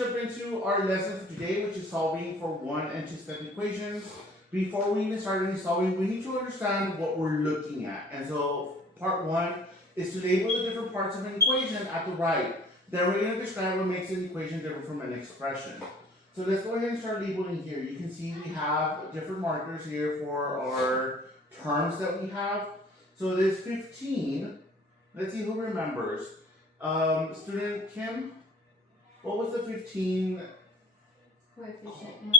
jump into our lesson for today, which is solving for 1 and 2 step equations. Before we even start any solving, we need to understand what we're looking at. And so part 1 is to label the different parts of an equation at the right. Then we're going to describe what makes an equation different from an expression. So let's go ahead and start labeling here. You can see we have different markers here for our terms that we have. So this 15, let's see who remembers. Student Kim, what was the 15? Coefficient.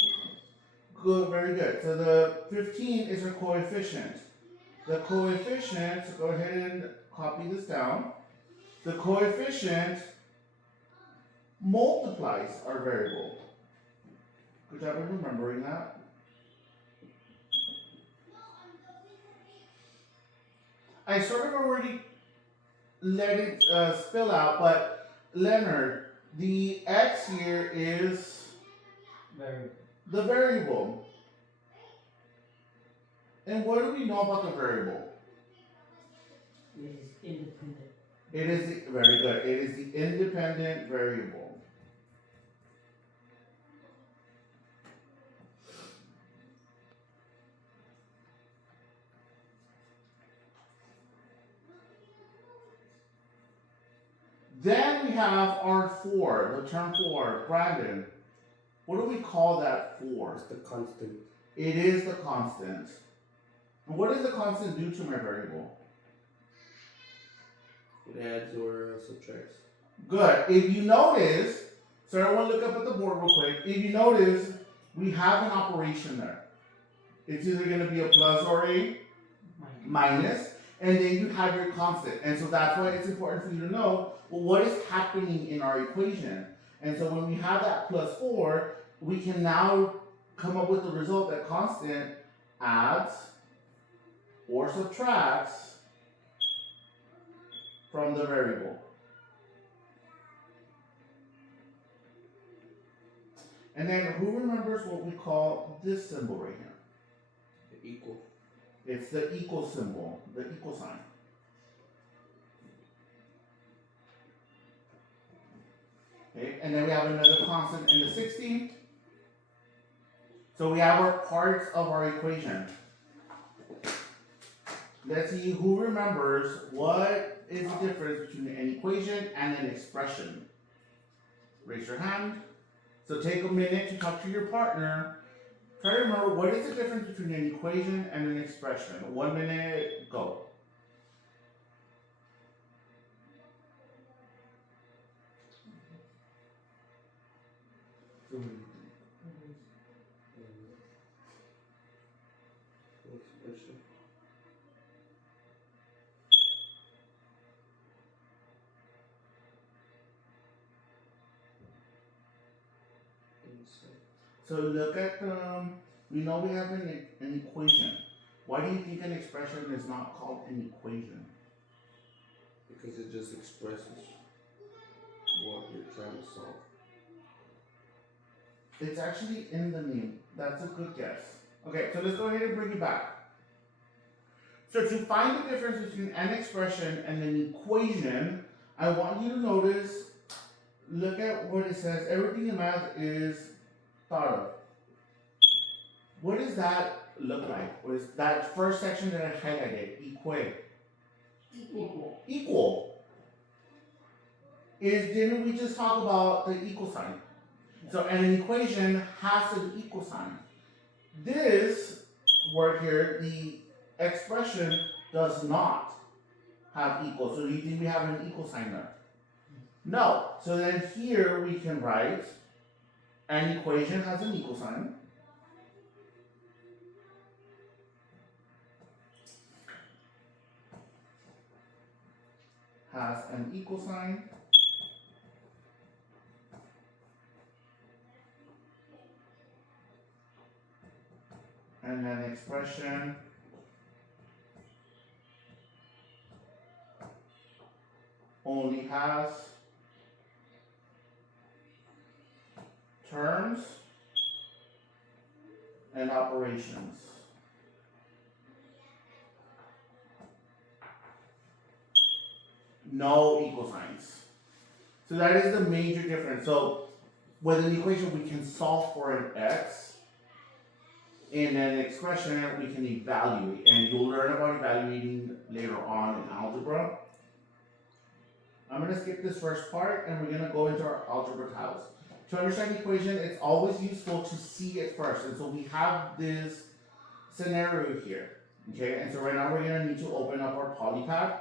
Good, very good. So the 15 is a coefficient. The coefficient, so go ahead and copy this down. The coefficient multiplies our variable. Good job of remembering that. I sort of already let it spill out, but Leonard, the x here is the variable. And what do we know about the variable? It is independent. It is very good. It is the independent variable. Then we have our 4, the term 4. Brandon, what do we call that 4? It's the constant. It is the constant. And what does the constant do to my variable? It adds or subtracts. Good. If you notice, so everyone look up at the board real quick. If you notice, we have an operation there. It's either going to be a plus or a minus, and then you have your constant. And so that's why it's important for you to know, well, what is happening in our equation? And so when we have that plus 4, we can now come up with the result that constant adds or subtracts from the variable. And then who remembers what we call this symbol right here? The equal. It's the equal symbol, the equal sign. Okay, and then we have another constant in the 16. So we have our parts of our equation. Let's see who remembers what is the difference between an equation and an expression. Raise your hand. So take a minute to talk to your partner. Try to remember what is the difference between an equation and an expression. 1 minute, go. Expression. So look at, we know we have an equation. Why do you think an expression is not called an equation? Because it just expresses what you're trying to solve. It's actually in the name. That's a good guess. Okay, so let's go ahead and bring it back. So to find the difference between an expression and an equation, I want you to notice, look at what it says. Everything in math is thought of. What does that look like? What is that first section that I highlighted? Equal. Equal. Didn't we just talk about the equal sign? So an equation has an equal sign. This word here, the expression, does not have equal. So do you think we have an equal sign there? No. So then here we can write an equation has an equal sign. Has an equal sign. And an expression only has terms and operations. No equal signs. So that is the major difference. So with an equation we can solve for an x, and then an expression we can evaluate, and you'll learn about evaluating later on in algebra. I'm gonna skip this first part, and we're gonna go into our algebra tiles. To understand the equation, it's always useful to see it first, and so we have this scenario here, okay? And so right now we're gonna need to open up our polypad.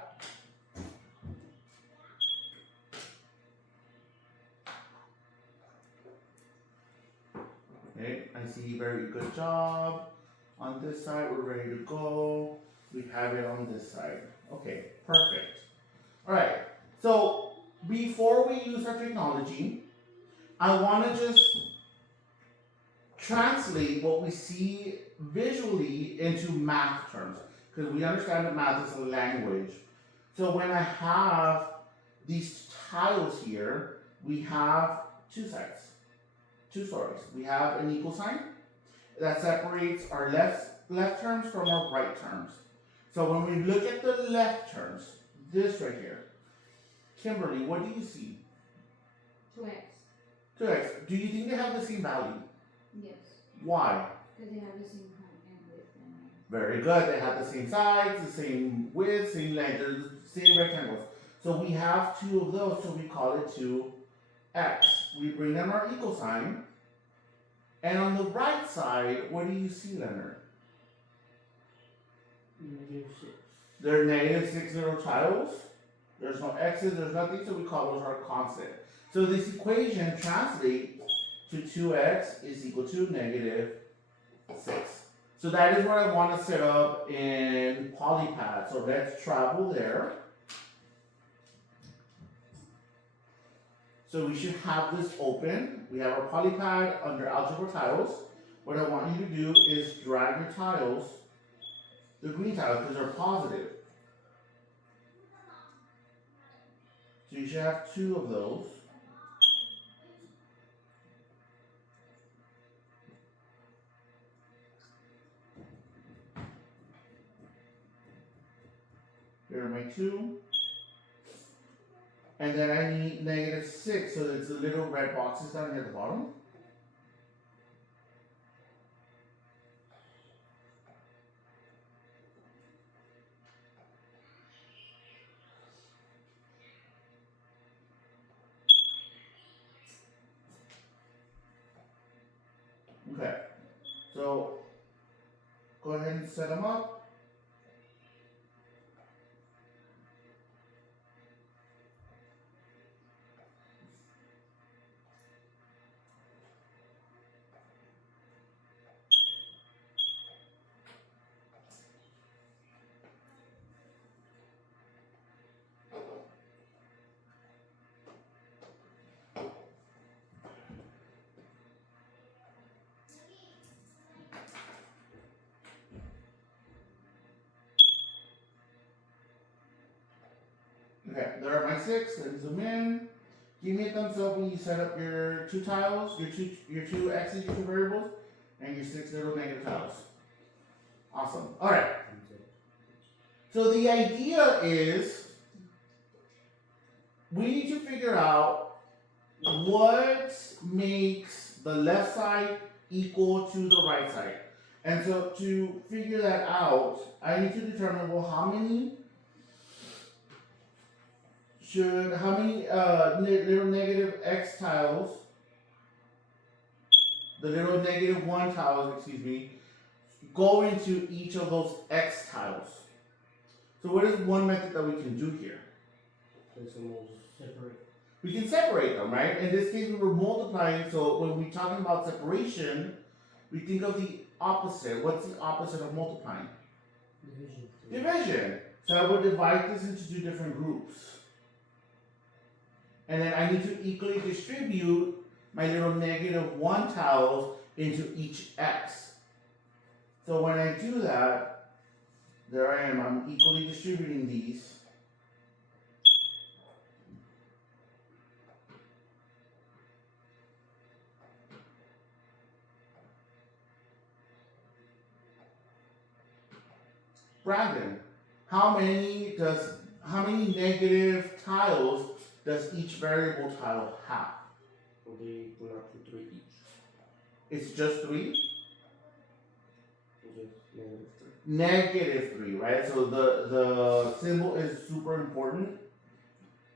Okay, I see, very good job. On this side, we're ready to go. We have it on this side. Okay, perfect. All right, so before we use our technology, I want to just translate what we see visually into math terms, because we understand that math is a language. So when I have these tiles here, we have two sides, two stories. We have an equal sign that separates our left terms from our right terms. So when we look at the left terms, this right here, Kimberly, what do you see? 2x. 2x. Do you think they have the same value? Yes. Why? Because they have the same height and width and length. Very good. They have the same sides, the same width, same length, they're the same rectangles. So we have two of those, so we call it 2x. We bring them our equal sign. And on the right side, what do you see, Leonard? -6. They're -6 little tiles. There's no x's, there's nothing, so we call those our constant. So this equation translates to 2x is equal to -6. So that is what I want to set up in Polypad. So let's travel there. So we should have this open. We have our Polypad under algebra tiles. What I want you to do is drag your tiles, the green tiles, because they're positive. So you should have two of those. Here are my two. And then I need -6, so it's the little red boxes down here at the bottom. Okay, so go ahead and set them up. Okay, there are my 6. Let me zoom in. Give me a thumbs up when you set up your two tiles, your two x's, your two variables, and your 6 little negative tiles. Awesome. All right. So the idea is we need to figure out what makes the left side equal to the right side. And so to figure that out, I need to determine, well, how many little negative x tiles, the little -1 tiles, excuse me, go into each of those x tiles. So what is one method that we can do here? Place them all separate. We can separate them, right? In this case, we were multiplying, so when we're talking about separation, we think of the opposite. What's the opposite of multiplying? Division. Division. So I will divide this into two different groups. And then I need to equally distribute my little -1 tiles into each x. So when I do that, there I am, I'm equally distributing these. Brandon, how many negative tiles does each variable tile have? One. they put out to 3 each. It's just 3? Just -3, right? So the symbol is super important.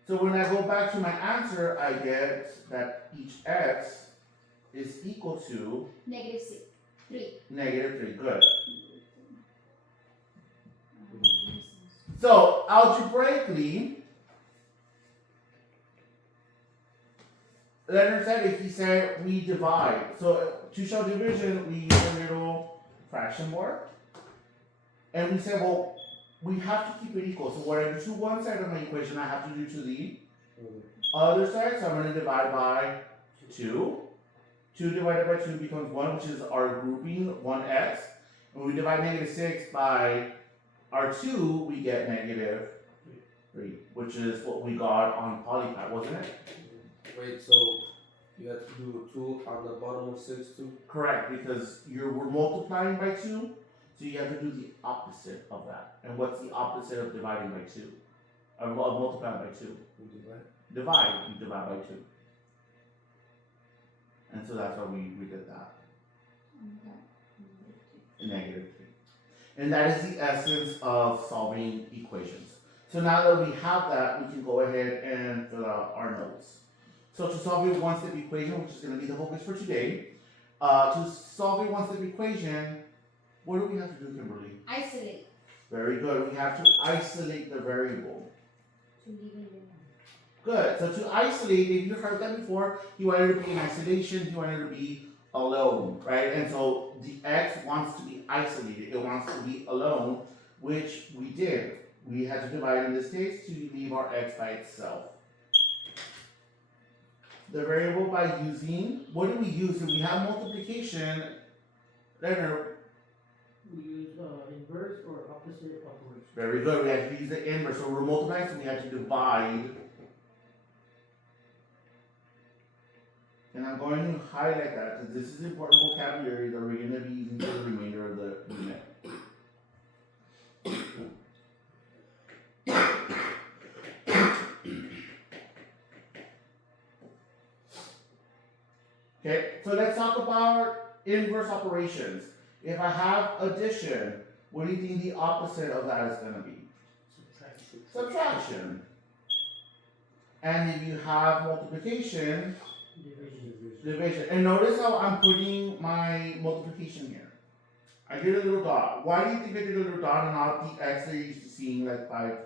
So when I go back to my answer, I get that each x is equal to -3. -3. Good. So algebraically, Leonard said it, he said we divide. So to show division, we use a little fraction board. And we say, well, we have to keep it equal. So what I do to one side of my equation, I have to do to the other side. So I'm going to divide by 2. 2 divided by 2 becomes 1, which is our grouping, 1x. When we divide -6 by our 2, we get -3, which is what we got on Polypat, wasn't it? Wait, so you have to do a 2 on the bottom of 6 too? Correct, because we're multiplying by 2, so you have to do the opposite of that. And what's the opposite of dividing by 2? Of multiplying by 2? You divide. Divide, you divide by 2. And so that's why we did that. -3. And that is the essence of solving equations. So now that we have that, we can go ahead and fill out our notes. So to solve a one-step equation, which is going to be the focus for today, to solve a one-step equation, what do we have to do, Kimberly? Isolate. Very good. We have to isolate the variable. To leave it in. Good. So to isolate, if you heard that before, you wanted to be in isolation, you wanted to be alone, right? And so the x wants to be isolated. It wants to be alone, which we did. We had to divide in this case to leave our x by itself. The variable by using, what do we use? If we have multiplication, Leonard, We use inverse or opposite operation. very good. We had to use the inverse. So we're multiplying, so we had to divide. And I'm going to highlight that because this is important vocabulary that we're going to be using for the remainder of the unit. Okay, so let's talk about inverse operations. If I have addition, what do you think the opposite of that is going to be? Subtraction. Subtraction. And if you have multiplication, division. And notice how I'm putting my multiplication here. I did a little dot. Why do you think I did a little dot and not the x that you're used to seeing, like 5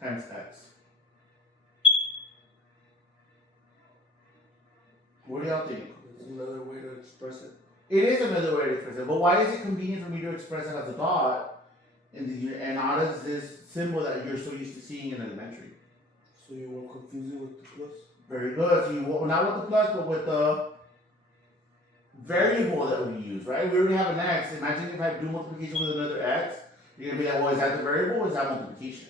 times x? What do y'all think? It's another way to express it. It is another way to express it, but why is it convenient for me to express it as a dot in the unit and not as this symbol that you're so used to seeing in elementary? So you won't confuse it with the plus? Very good. So you won't, not with the plus, but with the variable that we use, right? We already have an x. Imagine if I do multiplication with another x, you're gonna be like, well, is that the variable or is that multiplication,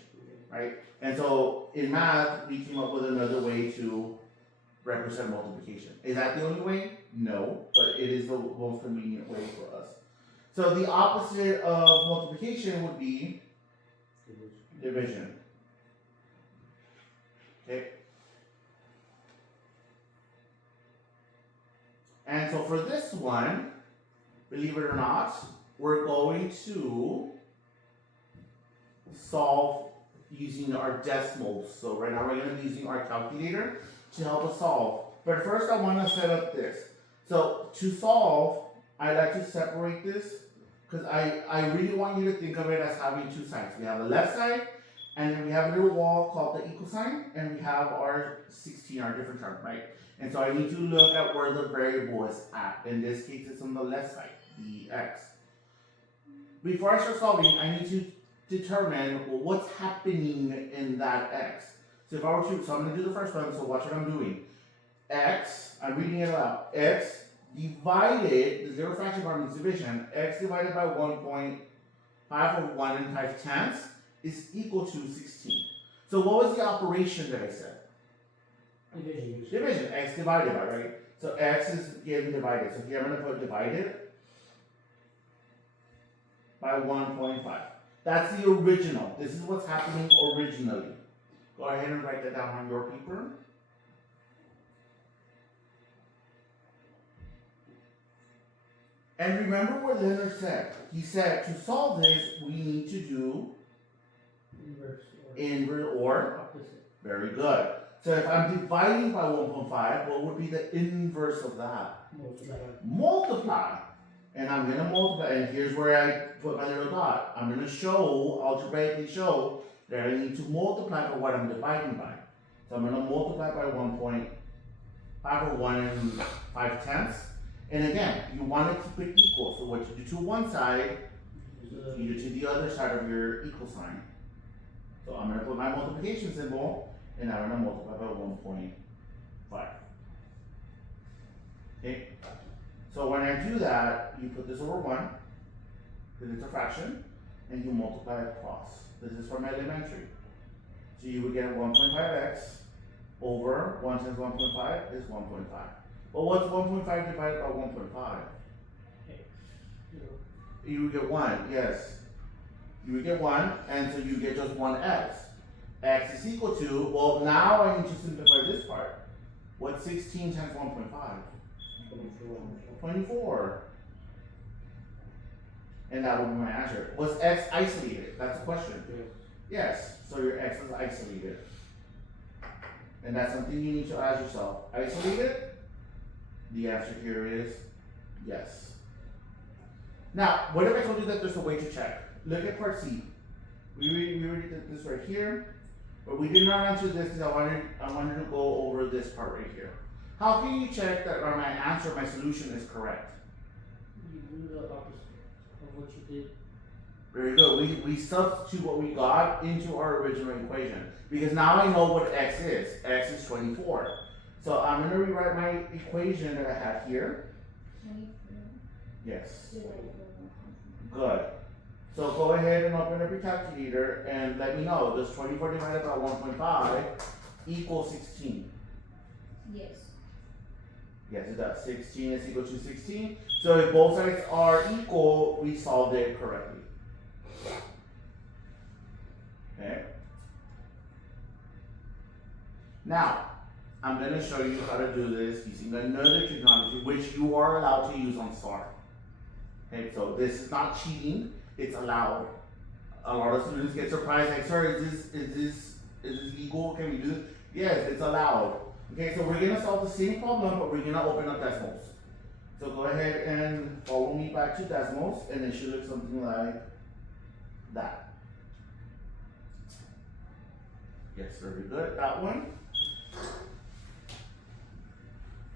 right? And so in math, we came up with another way to represent multiplication. Is that the only way? No, but it is the most convenient way for us. So the opposite of multiplication would be division. Okay. And so for this one, believe it or not, we're going to solve using our decimals. So right now we're going to be using our calculator to help us solve. But first I want to set up this. So to solve, I like to separate this because I really want you to think of it as having two sides. We have a left side, and then we have a little wall called the equal sign, and we have our 16, our different term, right? And so I need to look at where the variable is at. In this case, it's on the left side, the x. Before I start solving, I need to determine, well, what's happening in that x. So if I were to, so I'm going to do the first one, so watch what I'm doing. X, I'm reading it out, x divided, the zero fraction part means division, x divided by 1.5 or 1 5/10 is equal to 16. So what was the operation that I said? Division. Division, x divided by, right? So x is getting divided. So here I'm going to put divided by 1.5. That's the original. This is what's happening originally. Go ahead and write that down on your paper. And remember what Leonard said. He said to solve this, we need to do Inverse or inverse or. opposite. Very good. So if I'm dividing by 1.5, what would be the inverse of that? Multiply. Multiply. And I'm going to multiply. And here's where I put my little dot. I'm going to show, algebraically show, that I need to multiply by what I'm dividing by. So I'm going to multiply by 1.5 or 1 and 5/10. And again, you want to keep it equal. So what you do to one side, So you do to the other side of your equal sign. So I'm going to put my multiplication symbol, and I'm going to multiply by 1.5. Okay? So when I do that, you put this over 1, because it's a fraction, and you multiply across. This is from elementary. So you would get 1.5x over 1 times 1.5 is 1.5. Well, what's 1.5 divided by 1.5? X. Zero. You would get 1, yes. You would get 1, and so you get just 1x. X is equal to, well, now I need to simplify this part. What's 16 times 1.5? 24. And that would be my answer. Was x isolated? That's the question. Yes, so your x is isolated. And that's something you need to ask yourself. Isolated? The answer here is yes. Now, what if I told you that there's a way to check? Look at part C. We already did this right here, but we did not answer this because I wanted to go over this part right here. How can you check that my answer, my solution is correct? You do the opposite of what you did. Very good. We substitute what we got into our original equation because now I know what x is. X is 24. So I'm going to rewrite my equation that I have here. 24 Yes. divided by 100. Good. So go ahead and open up your calculator and let me know. Does 24 divided by 1.5 equal 16? Yes. Yes, it does. 16 is equal to 16. So if both sides are equal, we solved it correctly. Okay. Now, I'm going to show you how to do this using another trigonometry, which you are allowed to use on STAR. Okay, so this is not cheating, it's allowed. A lot of students get surprised, like, sir, is this legal? Can we do this? Yes, it's allowed. Okay, so we're gonna solve the same problem, but we're gonna open up decimals. So go ahead and follow me back to decimals, and it should look something like that. Yes, very good. That one.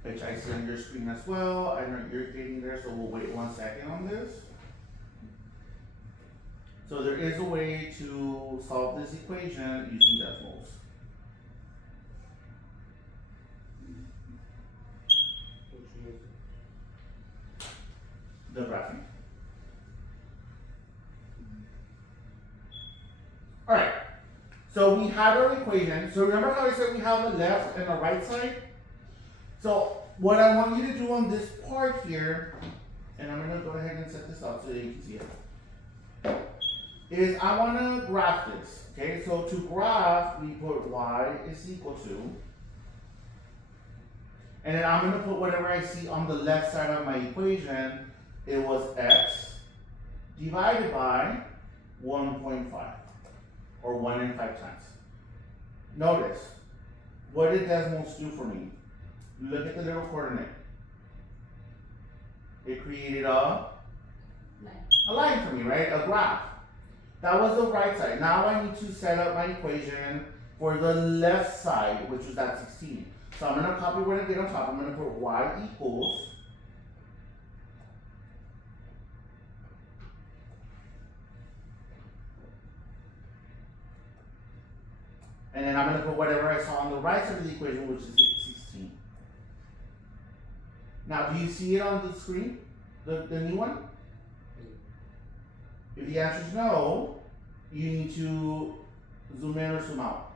Which I see on your screen as well. I know you're getting there, so we'll wait 1 second on this. So there is a way to solve this equation using decimals. The graphing. Alright, so we have our equation. So remember how I said we have a left and a right side? So what I want you to do on this part here, and I'm going to go ahead and set this up so that you can see it, is I want to graph this. Okay, so to graph, we put y is equal to, and then I'm going to put whatever I see on the left side of my equation. It was x divided by 1.5, or 1 and 5 times. Notice, what did decimals do for me? Look at the little coordinate. It created a line for me, right? A graph. That was the right side. Now I need to set up my equation for the left side, which was that 16. So I'm going to copy what I did on top. I'm going to put y equals and then I'm going to put whatever I saw on the right side of the equation, which is 16. Now, do you see it on the screen? The new one? If the answer is no, you need to zoom in or zoom out.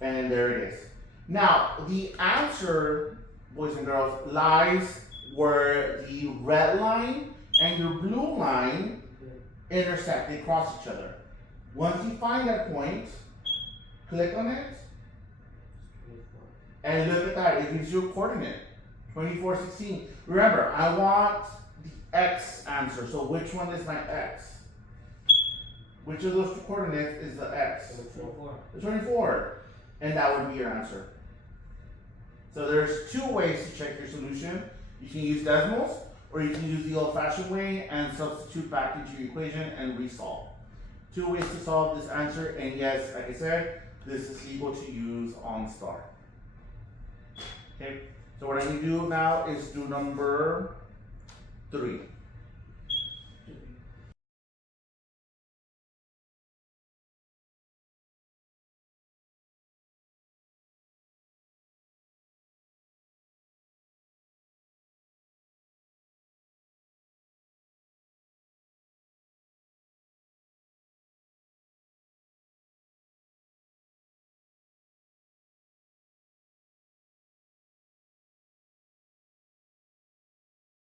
And there it is. Now, the answer, boys and girls, lies where the red line and your blue line intersect. They cross each other. Once you find that point, click on it, and look at that. It gives you a coordinate. 2416. Remember, I want the x answer. So which one is my x? Which of those two coordinates is the x? 24. The 24. And that would be your answer. So there's two ways to check your solution. You can use decimals, or you can use the old-fashioned way and substitute back into your equation and resolve. Two ways to solve this answer, and yes, like I said, this is legal to use OnStar. Okay, so what I need to do now is do number 3.